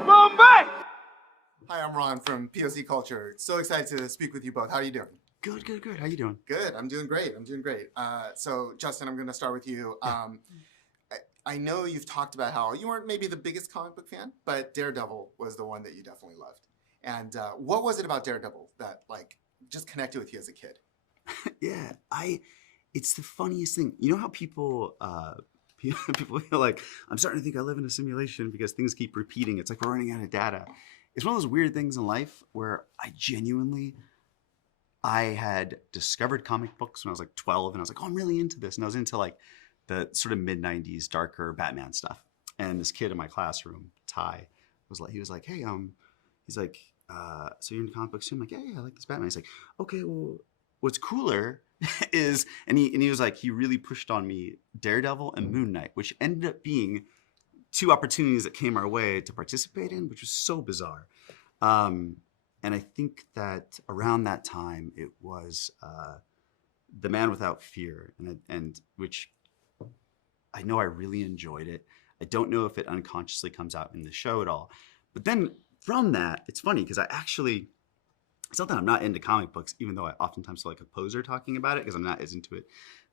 Bombay! Hi, I'm Ron from POC Culture. So excited to speak with you both. How are you doing? Good. How you doing? Good. I'm doing great. So, Justin, I'm going to start with you. I know you've talked about how you weren't maybe the biggest comic book fan, but Daredevil was the one that you definitely loved. And what was it about Daredevil that just connected with you as a kid? It's the funniest thing. You know how people feel like, I'm starting to think I live in a simulation because things keep repeating. It's like we're running out of data. It's one of those weird things in life where I had discovered comic books when I was like 12, and I was like, oh, I'm really into this. And I was into like the sort of mid-90s darker Batman stuff. And this kid in my classroom, Ty, he was like, hey, he's like, so you're into comic books too? I'm like, yeah, I like this Batman. He's like, okay, well, what's cooler is, and he was like, he really pushed on me Daredevil and Moon Knight, which ended up being two opportunities that came our way to participate in, which was so bizarre. And I think that around that time, it was The Man Without Fear, and which I know I really enjoyed it. I don't know if it unconsciously comes out in the show at all. But then from that, it's funny because it's not that I'm not into comic books, even though I oftentimes feel like a poser talking about it because I'm not as into it.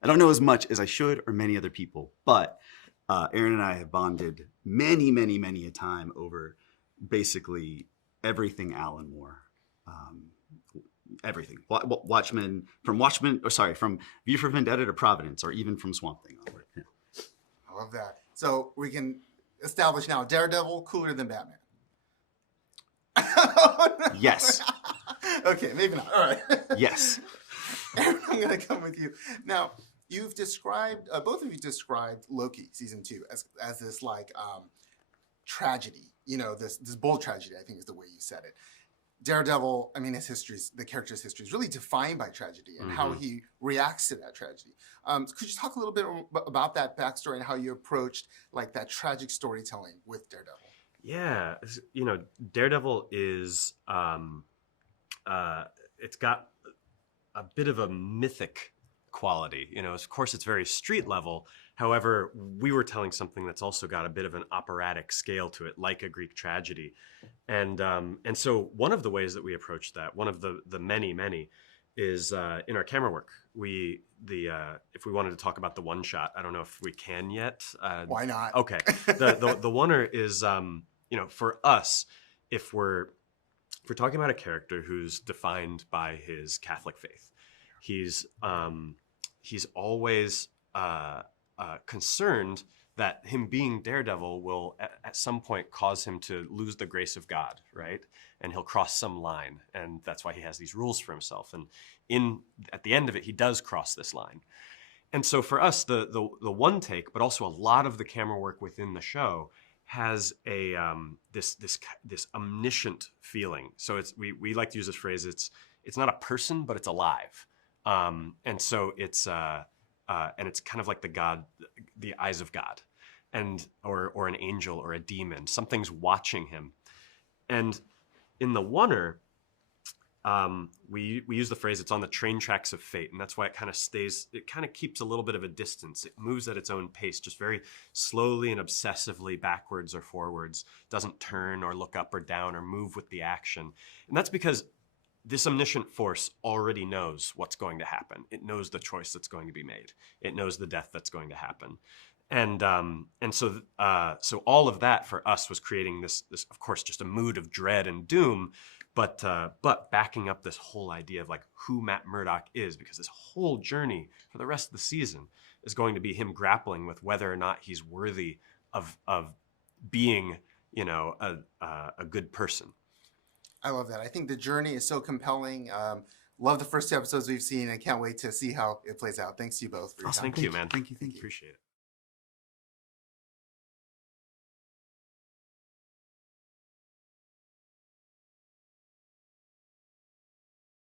I don't know as much as I should or many other people. But Aaron and I have bonded many a time over basically everything Alan Moore. Everything. From V for Vendetta to Providence, or even from Swamp Thing onward. Yeah. I love that. So we can establish now, Daredevil cooler than Batman. Yes. Okay, maybe not. All right. Yes. Aaron, I'm going to come with you. Now, you've described, both of you described Loki season 2 as this tragedy, this bold tragedy, I think is the way you said it. Daredevil, the character's history is really defined by tragedy and how he reacts to that tragedy. Could you talk a little bit about that backstory and how you approached that tragic storytelling with Daredevil? Yeah, Daredevil is, it's got a bit of a mythic quality. Of course, it's very street level. However, we were telling something that's also got a bit of an operatic scale to it, like a Greek tragedy. And so one of the ways that we approach that, one of the many, is in our camera work. If we wanted to talk about the one shot, I don't know if we can yet. Why not? Okay. The oneer is, for us, if we're talking about a character who's defined by his Catholic faith, he's always concerned that him being Daredevil will at some point cause him to lose the grace of God, right? And he'll cross some line, and that's why he has these rules for himself. And at the end of it, he does cross this line. And so for us, the one take, but also a lot of the camera work within the show has a this omniscient feeling. So we like to use this phrase. It's not a person, but it's alive. And so it's kind of like the eyes of God, or an angel or a demon. Something's watching him. And in the oneer, we use the phrase, it's on the train tracks of fate, and that's why it kind of keeps a little bit of a distance. It moves at its own pace, just very slowly and obsessively backwards or forwards, doesn't turn or look up or down or move with the action. And that's because this omniscient force already knows what's going to happen. It knows the choice that's going to be made. It knows the death that's going to happen. And so all of that for us was creating this of course, just a mood of dread and doom, but backing up this whole idea of who Matt Murdock is, because this whole journey for the rest of the season is going to be him grappling with whether or not he's worthy of being, a good person. I love that. I think the journey is so compelling. Love the first 2 episodes we've seen. I can't wait to see how it plays out. Thanks to you both for your time. Thank you, man. Thank you. Appreciate it.